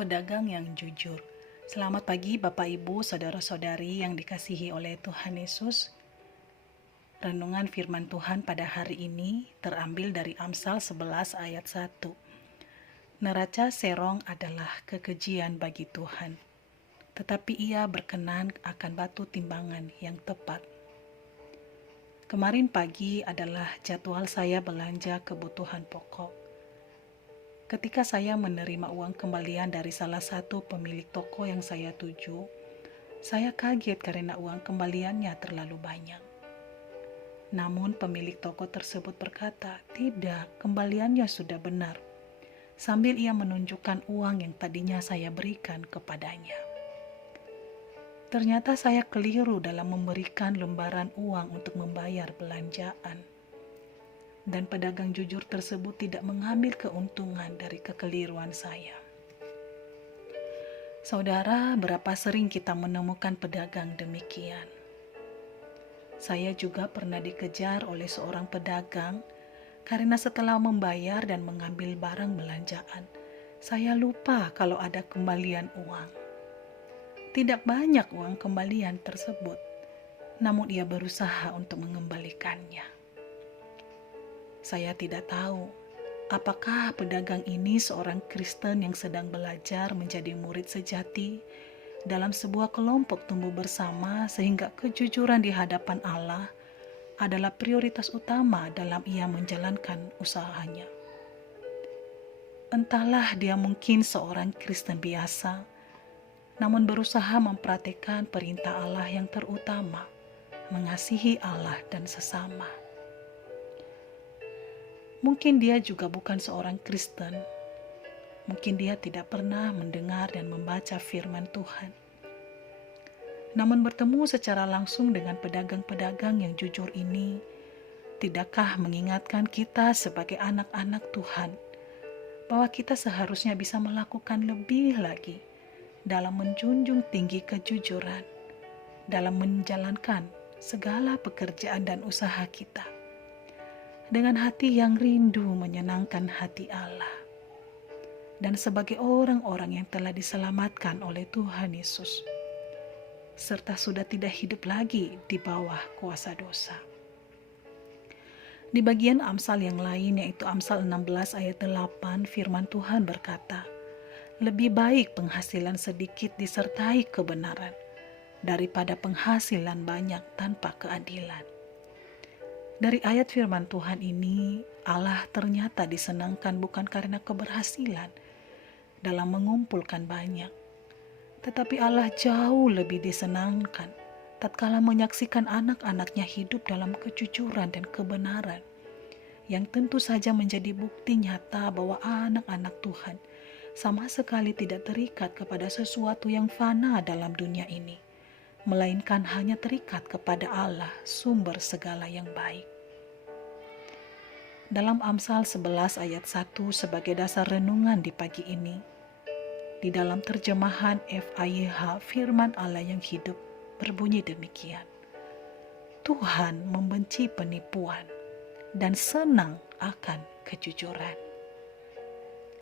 Pedagang yang jujur. Selamat pagi Bapak Ibu, saudara-saudari yang dikasihi oleh Tuhan Yesus. Renungan firman Tuhan pada hari ini terambil dari Amsal 11 ayat 1. Neraca serong adalah kekejian bagi Tuhan, tetapi ia berkenan akan batu timbangan yang tepat. Kemarin pagi adalah jadwal saya belanja kebutuhan pokok. Ketika saya menerima uang kembalian dari salah satu pemilik toko yang saya tuju, saya kaget karena uang kembaliannya terlalu banyak. Namun pemilik toko tersebut berkata, "Tidak, kembaliannya sudah benar," sambil ia menunjukkan uang yang tadinya saya berikan kepadanya. Ternyata saya keliru dalam memberikan lembaran uang untuk membayar belanjaan. Dan pedagang jujur tersebut tidak mengambil keuntungan dari kekeliruan saya. Saudara, berapa sering kita menemukan pedagang demikian? Saya juga pernah dikejar oleh seorang pedagang karena setelah membayar dan mengambil barang belanjaan, saya lupa kalau ada kembalian uang. Tidak banyak uang kembalian tersebut, namun ia berusaha untuk mengembalikannya. Saya tidak tahu apakah pedagang ini seorang Kristen yang sedang belajar menjadi murid sejati dalam sebuah kelompok tumbuh bersama, sehingga kejujuran di hadapan Allah adalah prioritas utama dalam ia menjalankan usahanya. Entahlah, dia mungkin seorang Kristen biasa, namun berusaha mempraktikkan perintah Allah yang terutama, mengasihi Allah dan sesama. Mungkin dia juga bukan seorang Kristen. Mungkin dia tidak pernah mendengar dan membaca firman Tuhan. Namun bertemu secara langsung dengan pedagang-pedagang yang jujur ini, tidakkah mengingatkan kita sebagai anak-anak Tuhan bahwa kita seharusnya bisa melakukan lebih lagi dalam menjunjung tinggi kejujuran, dalam menjalankan segala pekerjaan dan usaha kita dengan hati yang rindu menyenangkan hati Allah, dan sebagai orang-orang yang telah diselamatkan oleh Tuhan Yesus, serta sudah tidak hidup lagi di bawah kuasa dosa. Di bagian Amsal yang lain, yaitu Amsal 16 ayat 8, firman Tuhan berkata, "Lebih baik penghasilan sedikit disertai kebenaran daripada penghasilan banyak tanpa keadilan." Dari ayat firman Tuhan ini, Allah ternyata disenangkan bukan karena keberhasilan dalam mengumpulkan banyak, tetapi Allah jauh lebih disenangkan tatkala menyaksikan anak-anaknya hidup dalam kejujuran dan kebenaran, yang tentu saja menjadi bukti nyata bahwa anak-anak Tuhan sama sekali tidak terikat kepada sesuatu yang fana dalam dunia ini, melainkan hanya terikat kepada Allah, sumber segala yang baik. Dalam Amsal 11 ayat 1 sebagai dasar renungan di pagi ini, di dalam terjemahan FAYH, firman Allah yang hidup berbunyi demikian: "Tuhan membenci penipuan dan senang akan kejujuran."